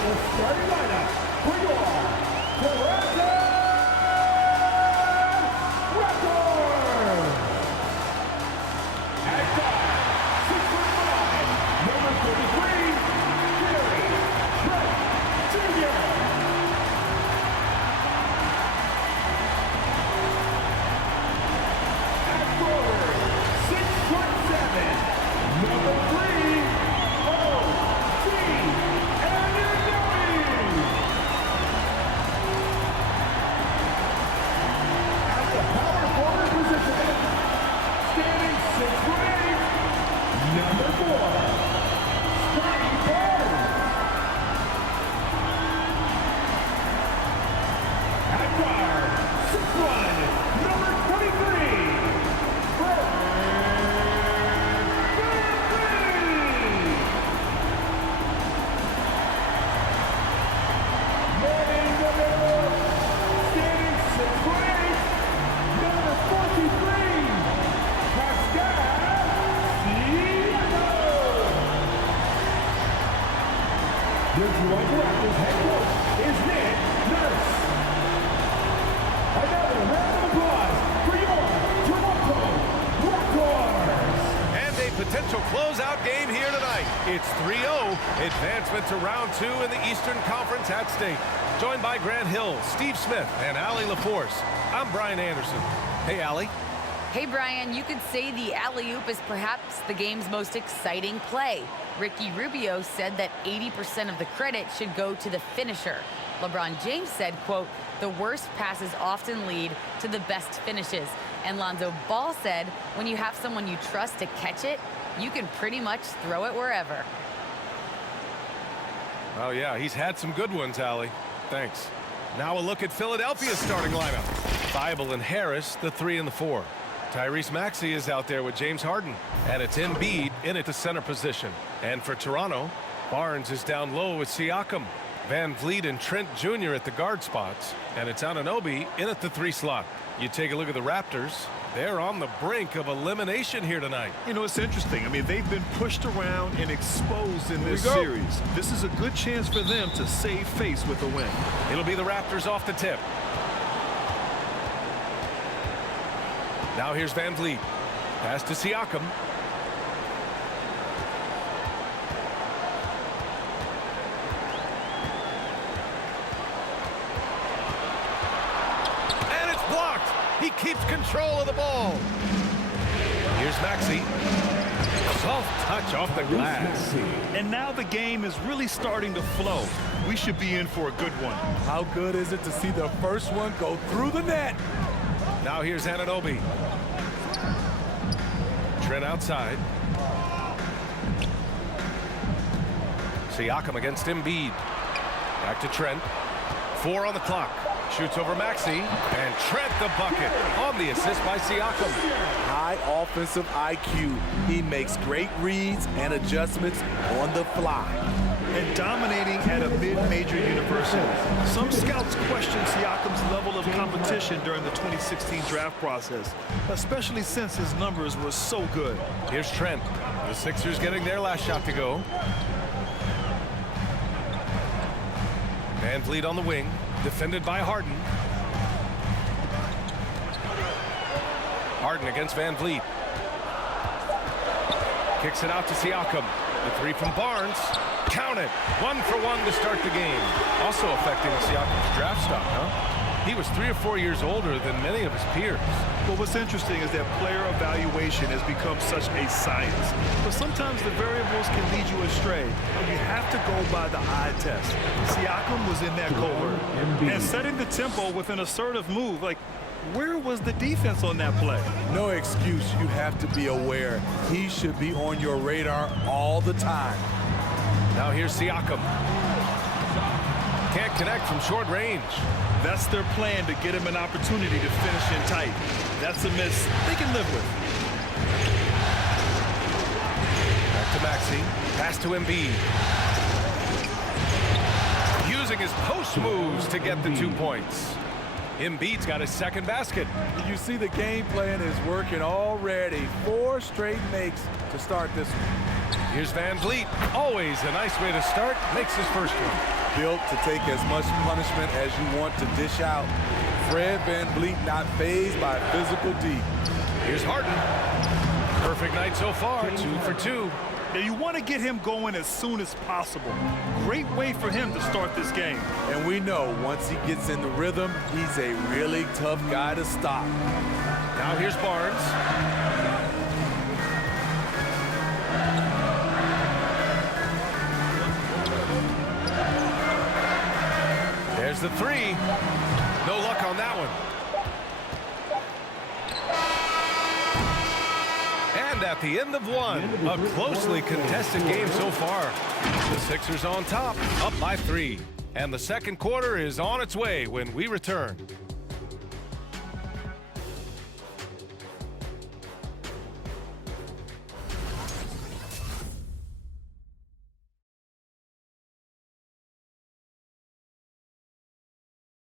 the starting lineup for your Toronto Raptors. At guard, 6'5", number 33, Gary Trent Jr. At forward, 6'7", number 3, O.T. Anunoby. At the power forward position, standing 6'8", number 4, Scotty Barnes. At guard, 6'1", number 23, Fred VanVleet. Manning the middle, standing 6'8", number 43, Pascal Siakam. The Toronto Raptors head coach is Nick Nurse. Another round of applause for your Toronto Raptors. And a potential closeout game here tonight. It's 3-0, advancement to round 2 in the Eastern Conference at stake. Joined by Grant Hill, Steve Smith, and Allie LaForce. I'm Brian Anderson. Hey, Allie. Hey, Brian, you could say the alley-oop is perhaps the game's most exciting play. Ricky Rubio said that 80% of the credit should go to the finisher. LeBron James said, quote, the worst passes often lead to the best finishes. And Lonzo Ball said, when you have someone you trust to catch it, you can pretty much throw it wherever. Oh, yeah, he's had some good ones, Allie. Thanks. Now a look at Philadelphia's starting lineup. Thibault and Harris, the 3 and the 4. Tyrese Maxey is out there with James Harden. And it's Embiid in at the center position. And for Toronto, Barnes is down low with Siakam. VanVleet and Trent Jr. at the guard spots. And it's Anunoby in at the 3 slot. You take a look at the Raptors. They're on the brink of elimination here tonight. You know, it's interesting. I mean, they've been pushed around and exposed in this series. This is a good chance for them to save face with a win. It'll be the Raptors off the tip. Now here's VanVleet. Pass to Siakam. And it's blocked. He keeps control of the ball. Here's Maxey. Soft touch off the glass. And now the game is really starting to flow. We should be in for a good one. How good is it to see the first one go through the net? Now here's Anunoby. Trent outside. Siakam against Embiid. Back to Trent. 4 on the clock. Shoots over Maxey. And Trent the bucket on the assist by Siakam. High offensive IQ. He makes great reads and adjustments on the fly. And dominating at a mid-major university. Some scouts question Siakam's level of competition during the 2016 draft process, especially since his numbers were so good. Here's Trent. The Sixers getting their last shot to go. VanVleet on the wing, defended by Harden. Harden against VanVleet. Kicks it out to Siakam. The 3 from Barnes. Count it. 1 for 1 to start the game. Also affecting Siakam's draft stock, huh? He was 3 or 4 years older than many of his peers. Well, what's interesting is that player evaluation has become such a science. But sometimes the variables can lead you astray. And you have to go by the eye test. Siakam was in that cohort. And setting the tempo with an assertive move, like, where was the defense on that play? No excuse. You have to be aware. He should be on your radar all the time. Now here's Siakam. Can't connect from short range. That's their plan, to get him an opportunity to finish in tight. That's a miss they can live with. Back to Maxey. Pass to Embiid. Using his post moves to get the 2 points. Embiid's got his second basket. You see the game plan is working already. 4 straight makes to start this one. Here's Van Vliet. Always a nice way to start. Makes his first one. Built to take as much punishment as you want to dish out. Fred Van Vliet not fazed by physical D. Here's Harden. Perfect night so far, 2 for 2. Now you want to get him going as soon as possible. Great way for him to start this game. And we know once he gets in the rhythm, he's a really tough guy to stop. Now here's Barnes. There's the three. No luck on that one. And at the end of one, a closely contested game so far. The Sixers on top, up by 3. And the second quarter is on its way when we return.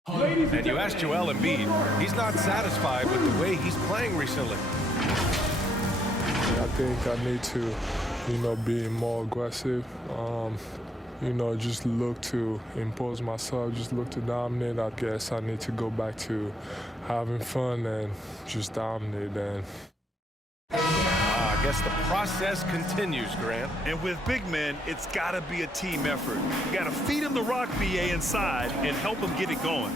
And you asked Joel Embiid, he's not satisfied with the way he's playing recently. I think I need to, be more aggressive. Just look to impose myself, just look to dominate. I guess I need to go back to having fun and just dominate. And I guess the process continues, Grant. And with big men, it's got to be a team effort. You got to feed him the rock, BA, inside and help him get it going.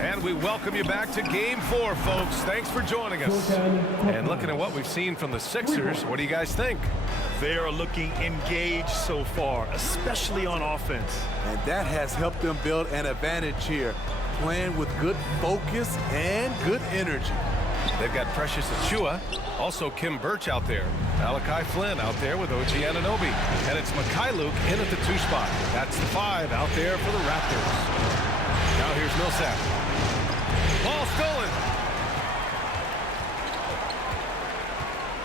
And we welcome you back to Game 4, folks. Thanks for joining us. And looking at what we've seen from the Sixers, what do you guys think? They are looking engaged so far, especially on offense. And that has helped them build an advantage here, playing with good focus and good energy. They've got Precious Achiuwa, also Kim Birch out there. Malachi Flynn out there with OG Anunoby. And it's Mikhailuk in at the 2 spot. That's the 5 out there for the Raptors. Now here's Millsap. Ball stolen.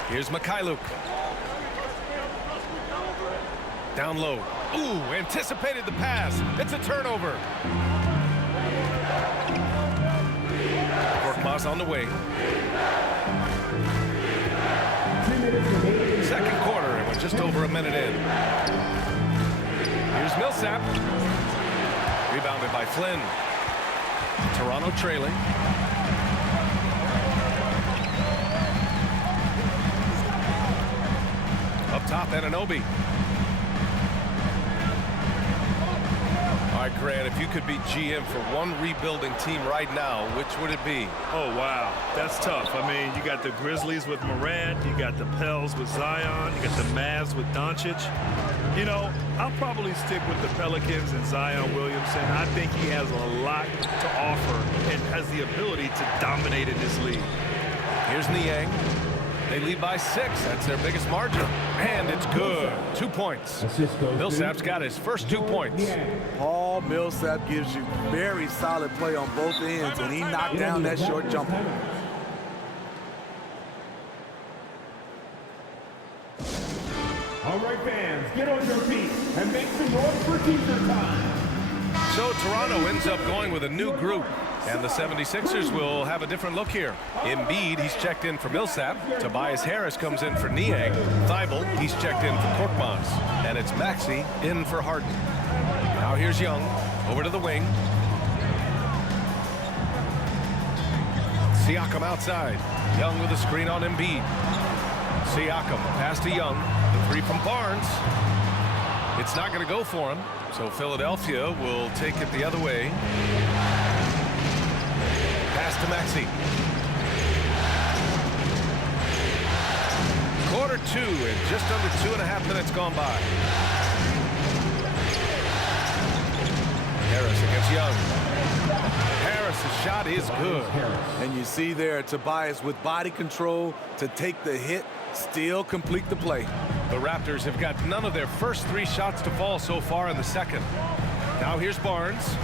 Here's Mikhailuk. Down low. Ooh, anticipated the pass. It's a turnover. Korkmaz on the way. Second quarter, and we're just over a minute in. Here's Millsap. Rebounded by Flynn. Toronto trailing. Up top, Anunoby. All right, Grant, if you could be GM for one rebuilding team right now, which would it be? Oh, wow. That's tough. I mean, you got the Grizzlies with Morant. You got the Pels with Zion. You got the Mavs with Doncic. I'll probably stick with the Pelicans and Zion Williamson. I think he has a lot to offer and has the ability to dominate in this league. Here's Niang. They lead by 6. That's their biggest margin. And it's good. 2 points. Millsap's got his first 2 points. Paul Millsap gives you very solid play on both ends, and he knocked down that short jumper. All right, fans, get on your feet and make some noise for teaser time. So Toronto ends up going with a new group, and the 76ers will have a different look here. Embiid, he's checked in for Millsap. Tobias Harris comes in for Niang. Thibault, he's checked in for Korkmaz. And it's Maxey in for Harden. Now here's Young, over to the wing. Siakam outside. Young with a screen on Embiid. Siakam, pass to Young. The 3 from Barnes. It's not going to go for him, so Philadelphia will take it the other way. Pass to Maxey. Quarter 2 and just under 2.5 minutes gone by. Harris against Young. Harris's shot is good. And you see there Tobias with body control to take the hit, still complete the play. The Raptors have got none of their first 3 shots to fall so far in the second. Now here's Barnes.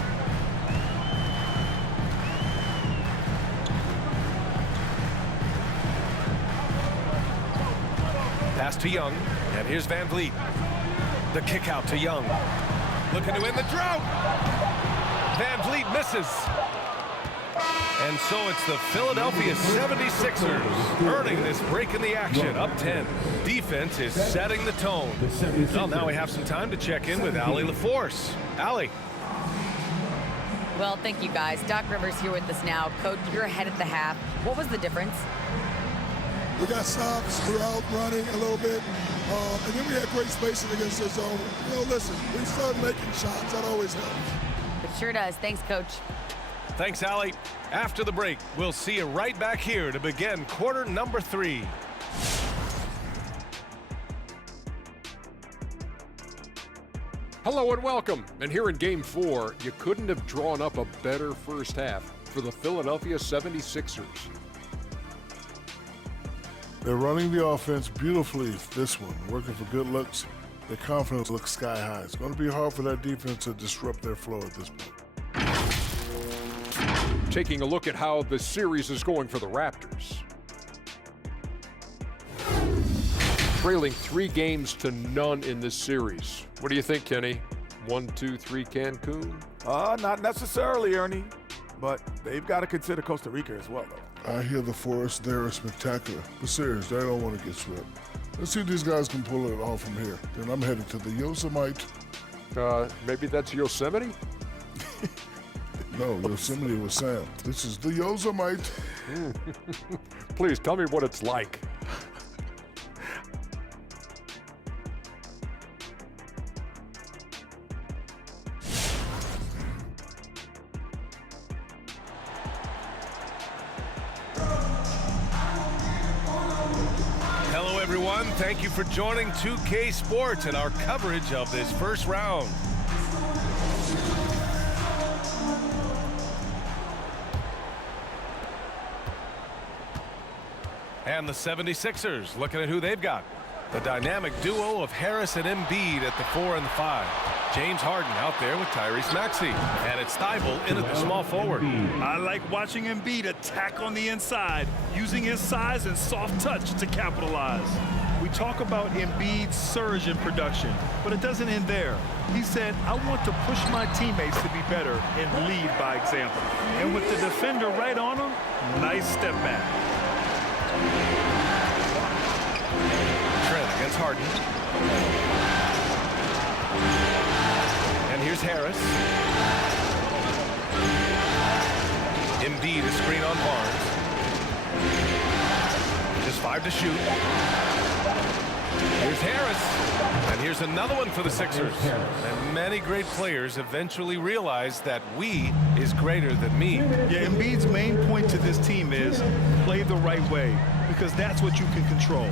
Pass to Young, and here's Van Vliet. The kick out to Young. Looking to end the drought. Van Vliet misses. And so it's the Philadelphia 76ers earning this break in the action, up 10. Defense is setting the tone. Well, now we have some time to check in with Allie LaForce. Allie. Well, thank you, guys. Doc Rivers here with us now. Coach, you're ahead at the half. What was the difference? We got stops, we were out running a little bit, and then we had great spacing against their zone. You know, listen, we started making shots. That always helps. It sure does. Thanks, Coach. Thanks, Allie. After the break, we'll see you right back here to begin quarter number 3. Hello and welcome. And here in Game 4, you couldn't have drawn up a better first half for the Philadelphia 76ers. They're running the offense beautifully, this one, working for good looks. Their confidence looks sky high. It's going to be hard for that defense to disrupt their flow at this point. Taking a look at how the series is going for the Raptors. Trailing 3 games to none in this series. What do you think, Kenny? 1, 2, 3 Cancun? Not necessarily, Ernie. But they've got to consider Costa Rica as well, though. I hear the Forest there is spectacular. But seriously, they don't want to get swept. Let's see if these guys can pull it off from here. Then I'm headed to the Yosemite. Maybe that's Yosemite? No, Yosemite was Sam. This is the Yosemite. Please tell me what it's like. Hello, everyone. Thank you for joining 2K Sports and our coverage of this first round. And the 76ers, looking at who they've got. The dynamic duo of Harris and Embiid at the 4 and the 5. James Harden out there with Tyrese Maxey. And it's Thibault in at the small forward. I like watching Embiid attack on the inside, using his size and soft touch to capitalize. We talk about Embiid's surge in production, but it doesn't end there. He said, I want to push my teammates to be better and lead by example. And with the defender right on him, nice step back. Trent against Harden. And here's Harris. Embiid, a screen on Barnes. Just 5 to shoot. Here's Harris. And here's another one for the Sixers. And many great players eventually realize that we is greater than me. Yeah, Embiid's main point to this team is play the right way, because that's what you can control.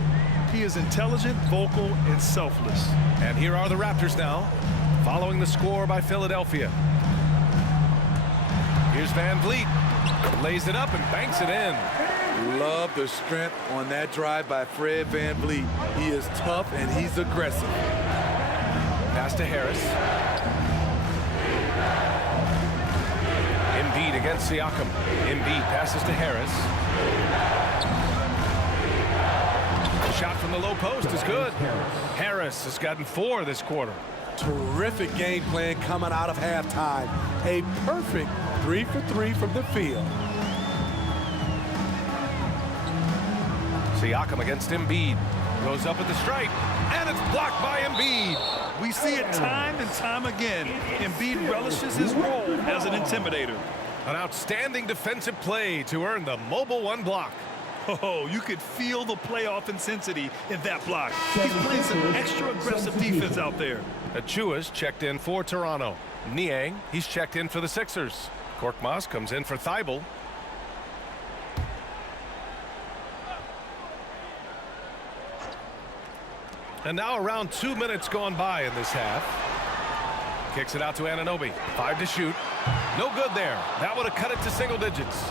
He is intelligent, vocal, and selfless. And here are the Raptors now, following the score by Philadelphia. Here's Van Vliet. Lays it up and banks it in. Love the strength on that drive by Fred Van Vliet. He is tough and he's aggressive. Pass to Harris. Embiid against Siakam. Embiid passes to Harris. The shot from the low post is good. Harris has gotten 4 this quarter. Terrific game plan coming out of halftime. A perfect 3 for 3 from the field. Siakam against Embiid. Goes up at the stripe, and it's blocked by Embiid. We see it time and time again. Embiid relishes his role as an intimidator. An outstanding defensive play to earn the mobile 1 block. Oh, you could feel the playoff intensity in that block. He's playing some extra aggressive defense out there. Achua's checked in for Toronto. Niang, he's checked in for the Sixers. Korkmaz comes in for Thibault. And now around 2 minutes gone by in this half. Kicks it out to Anunoby. 5 to shoot. No good there. That would have cut it to single digits.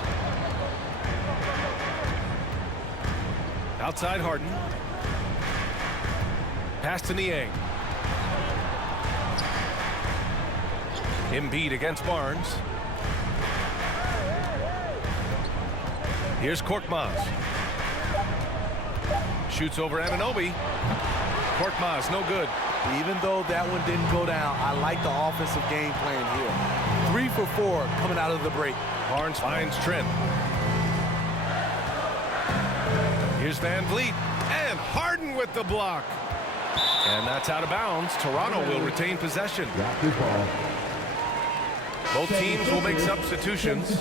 Outside Harden. Pass to Niang. Embiid against Barnes. Here's Korkmaz. Shoots over Anunoby. Korkmaz, no good. Even though that one didn't go down, I like the offensive game plan here. 3 for 4 coming out of the break. Barnes finds Trent. Here's Van Vliet. And Harden with the block. And that's out of bounds. Toronto will retain possession. Raptors ball. Both teams will make substitutions.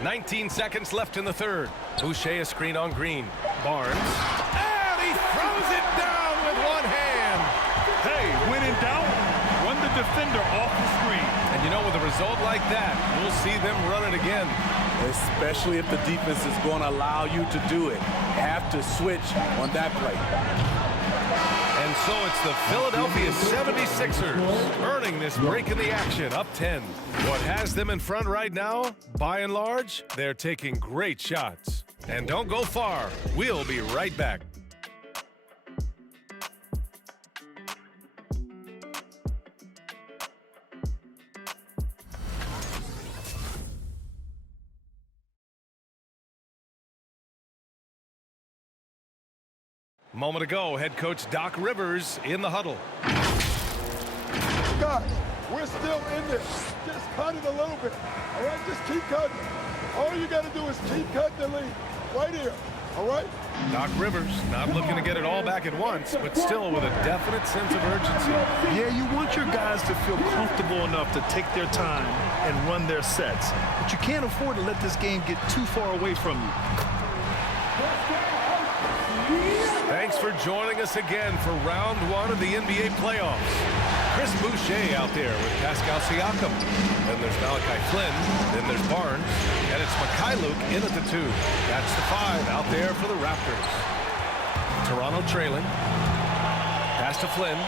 19 seconds left in the third. Boucher a screen on Green. Barnes. And he throws it down with one hand. Hey, when in doubt, run the defender off the screen. And you know, with a result like that, we'll see them run it again. Especially if the defense is going to allow you to do it. Have to switch on that play. And so it's the Philadelphia 76ers earning this break in the action, up 10. What has them in front right now? By and large, they're taking great shots. And don't go far. We'll be right back. Moment ago, head coach Doc Rivers in the huddle. Guys, we're still in this. Just cut it a little bit. All right, just keep cutting. All you got to do is keep cutting the lead. Right here. All right? Doc Rivers not looking to get it all back at once, but still with a definite sense of urgency. Yeah, you want your guys to feel comfortable enough to take their time and run their sets. But you can't afford to let this game get too far away from you. Thanks for joining us again for round one of the NBA playoffs. Chris Boucher out there with Pascal Siakam. Then there's Malachi Flynn. Then there's Barnes. And it's Mikhailuk in at the 2. That's the 5 out there for the Raptors. Toronto trailing. Pass to Flynn.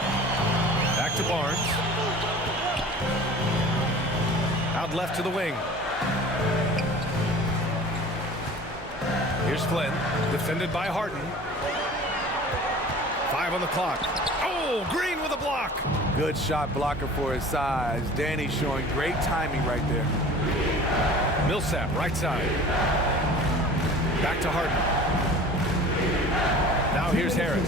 Back to Barnes. Out left to the wing. Here's Flynn. Defended by Harden. 5 on the clock. Oh, Green with a block. Good shot blocker for his size. Danny showing great timing right there. Millsap, right side. Back to Harden. Now here's Harris.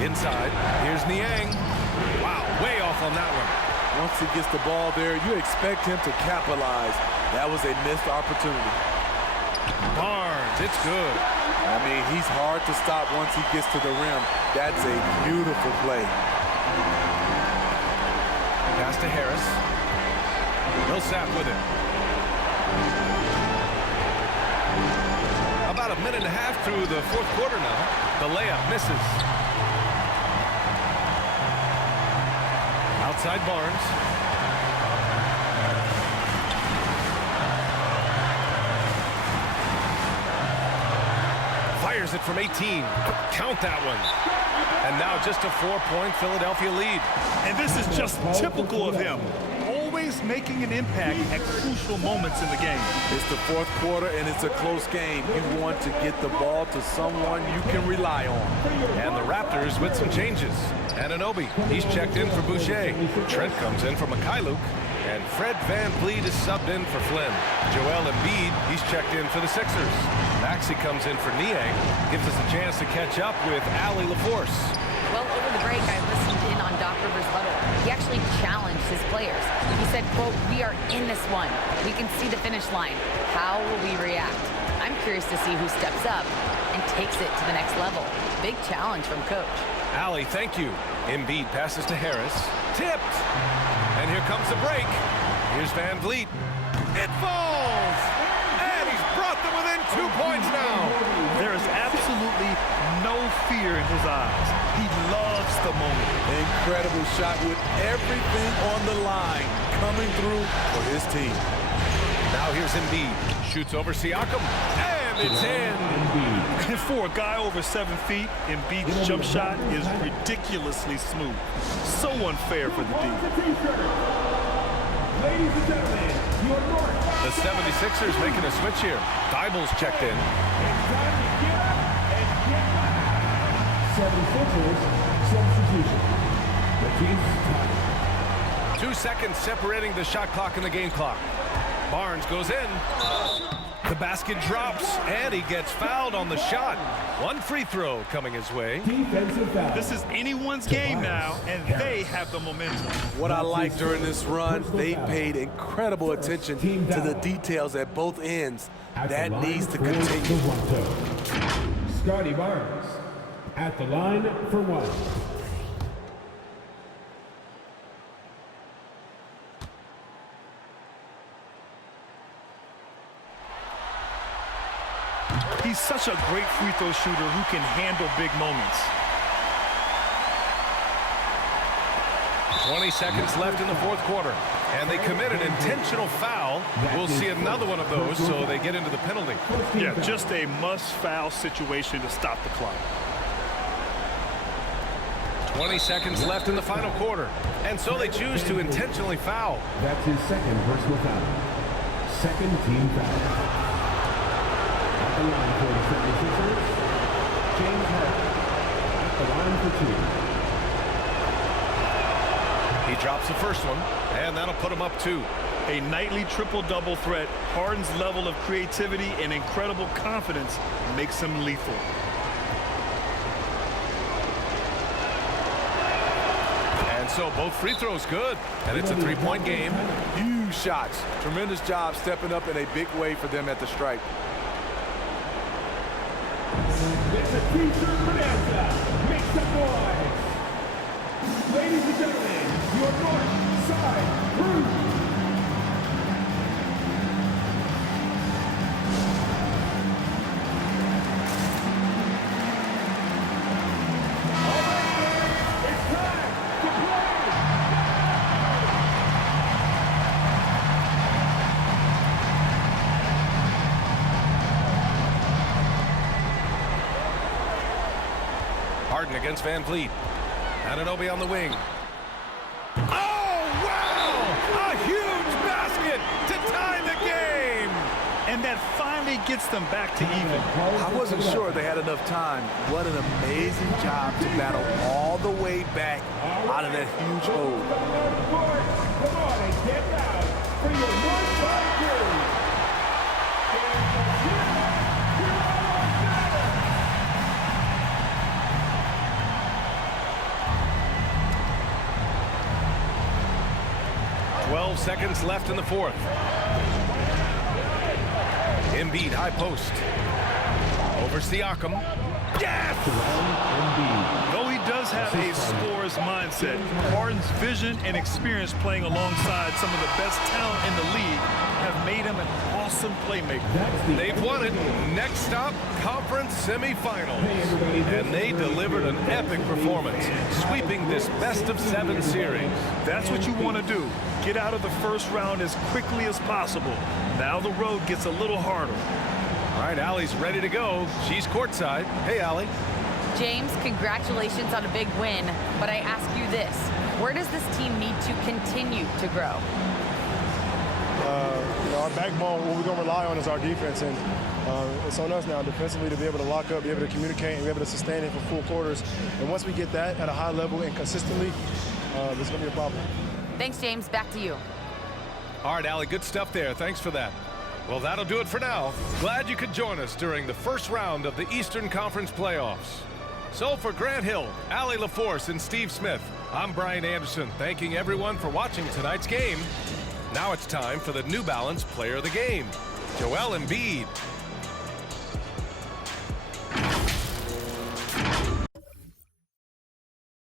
Inside. Here's Niang. Wow, way off on that one. Once he gets the ball there, you expect him to capitalize. That was a missed opportunity. Barnes, it's good. I mean, he's hard to stop once he gets to the rim. That's a beautiful play. Pass to Harris. Millsap with it. About a minute and a half through the fourth quarter now. The layup misses. Outside Barnes. Fires it from 18. Count that one. And now just a 4-point Philadelphia lead. And this is just typical of him. Always making an impact at crucial moments in the game. It's the fourth quarter, and it's a close game. You want to get the ball to someone you can rely on. And the Raptors with some changes. Anunoby, he's checked in for Boucher. Trent comes in for Mikhailuk. And Fred Van Vliet is subbed in for Flynn. Joel Embiid, he's checked in for the Sixers. Maxey comes in for Niang. Gives us a chance to catch up with Allie LaForce. Well, over the break, I listened in on Doc Rivers' huddle. He actually challenged his players. He said, quote, "We are in this one. We can see the finish line. How will we react?" I'm curious to see who steps up and takes it to the next level. Big challenge from coach. Allie, thank you. Embiid passes to Harris. Tipped. And here comes the break. Here's Van Vliet. It falls. And he's brought them within 2 points now. There is absolutely no fear in his eyes. He loves the moment. Incredible shot with everything on the line coming through for his team. Now here's Embiid. Shoots over Siakam. And it's in. And for a guy over 7 feet, Embiid's jump shot is ridiculously smooth. So unfair for the D. Ladies and gentlemen, your North. The 76ers making a switch here. Dible's checked in. It's time to get up and get back. 76ers substitution. The Batiste. 2 seconds separating the shot clock and the game clock. Barnes goes in. The basket drops, and he gets fouled on the shot. One free throw coming his way. Defensive foul. This is anyone's game now, and they have the momentum. What I like during this run, they paid incredible attention to the details at both ends. That needs to continue. Scotty Barnes at the line for one. He's such a great free throw shooter who can handle big moments. 20 seconds left in the fourth quarter, and they commit an intentional foul. We'll see another one of those, so they get into the penalty. Yeah, just a must-foul situation to stop the clock. 20 seconds left in the final quarter, and so they choose to intentionally foul. That's his second personal foul. Second team foul. At the line for the 76ers, James Harden. At the line for two. He drops the first one, and that'll put him up 2. A nightly triple-double threat. Harden's level of creativity and incredible confidence makes him lethal. And so both free throws good, and it's a 3-point game. Huge shots. Tremendous job stepping up in a big way for them at the stripe. It's a T-shirt bonanza. Make some noise. Ladies and gentlemen, your North Side Crew. All right, fans, it's time to play. Harden against Van Vliet. Anunoby on the wing. Oh, wow! A huge basket to tie the game! And that finally gets them back to even. I wasn't sure they had enough time. What an amazing job to battle all the way back out of that huge hole. Come on and get down for your North Side Crew. 12 seconds left in the fourth. Embiid high post. Over Siakam. Yes! Though he does have a scorer's mindset, Harden's vision and experience playing alongside some of the best talent in the league have made him an awesome playmaker. They've won it. Next stop, conference semifinals. And they delivered an epic performance, sweeping this best-of-7 series. That's what you want to do. Get out of the first round as quickly as possible. Now the road gets a little harder. All right, Allie's ready to go. She's courtside. Hey, Allie. James, congratulations on a big win, but I ask you this. Where does this team need to continue to grow? Our backbone, what we're going to rely on is our defense, and it's on us now defensively to be able to lock up, be able to communicate, and be able to sustain it for full quarters. And once we get that at a high level and consistently, there's going to be a problem. Thanks, James. Back to you. All right, Allie, good stuff there. Thanks for that. Well, that'll do it for now. Glad you could join us during the first round of the Eastern Conference playoffs. So for Grant Hill, Allie LaForce, and Steve Smith, I'm Brian Anderson, thanking everyone for watching tonight's game. Now it's time for the New Balance Player of the Game, Joel Embiid.